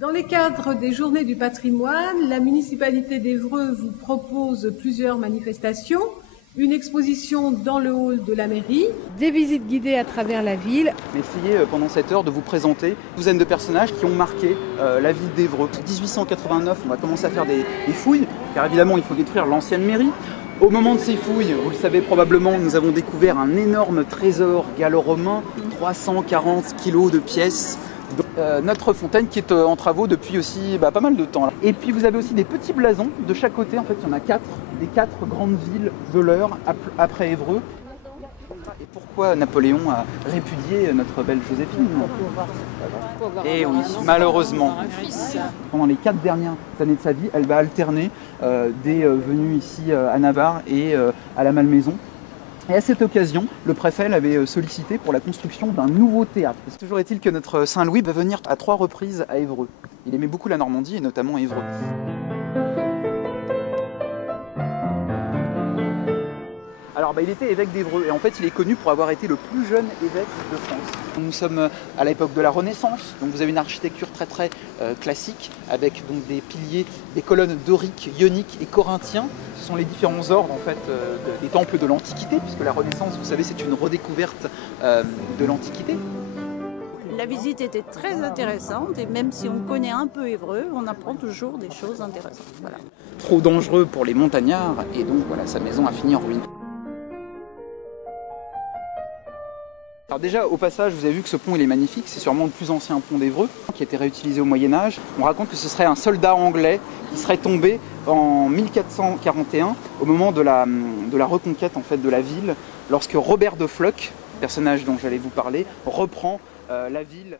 Dans les cadres des Journées du patrimoine, la municipalité d'Évreux vous propose plusieurs manifestations. Une exposition dans le hall de la mairie, des visites guidées à travers la ville. Essayez pendant cette heure de vous présenter une douzaine de personnages qui ont marqué la ville d'Évreux. En 1889, on va commencer à faire des fouilles, car évidemment il faut détruire l'ancienne mairie. Au moment de ces fouilles, vous le savez probablement, nous avons découvert un énorme trésor gallo-romain, 340 kilos de pièces. Notre fontaine qui est en travaux depuis aussi pas mal de temps. Et puis vous avez aussi des petits blasons de chaque côté, en fait il y en a 4, des 4 grandes villes de l'heure après Évreux. Et pourquoi Napoléon a répudié notre belle Joséphine? Et oui, malheureusement, pendant les 4 dernières années de sa vie, elle va alterner des venues ici à Navarre et à la Malmaison. Et à cette occasion, le préfet l'avait sollicité pour la construction d'un nouveau théâtre. Toujours est-il que notre Saint-Louis va venir à 3 reprises à Évreux. Il aimait beaucoup la Normandie et notamment Évreux. Alors il était évêque d'Évreux et en fait il est connu pour avoir été le plus jeune évêque de France. Nous sommes à l'époque de la Renaissance, donc vous avez une architecture très classique avec donc des piliers, des colonnes doriques, ioniques et corinthiens. Ce sont les différents ordres en fait des temples de l'Antiquité, puisque la Renaissance, vous savez, c'est une redécouverte de l'Antiquité. La visite était très intéressante et même si on connaît un peu Évreux, on apprend toujours des choses intéressantes. Voilà. Trop dangereux pour les montagnards et donc voilà, sa maison a fini en ruine. Alors déjà, au passage, vous avez vu que ce pont il est magnifique, c'est sûrement le plus ancien pont d'Évreux, qui a été réutilisé au Moyen-Âge. On raconte que ce serait un soldat anglais qui serait tombé en 1441, au moment de la reconquête en fait, de la ville, lorsque Robert de Floc, personnage dont j'allais vous parler, reprend la ville.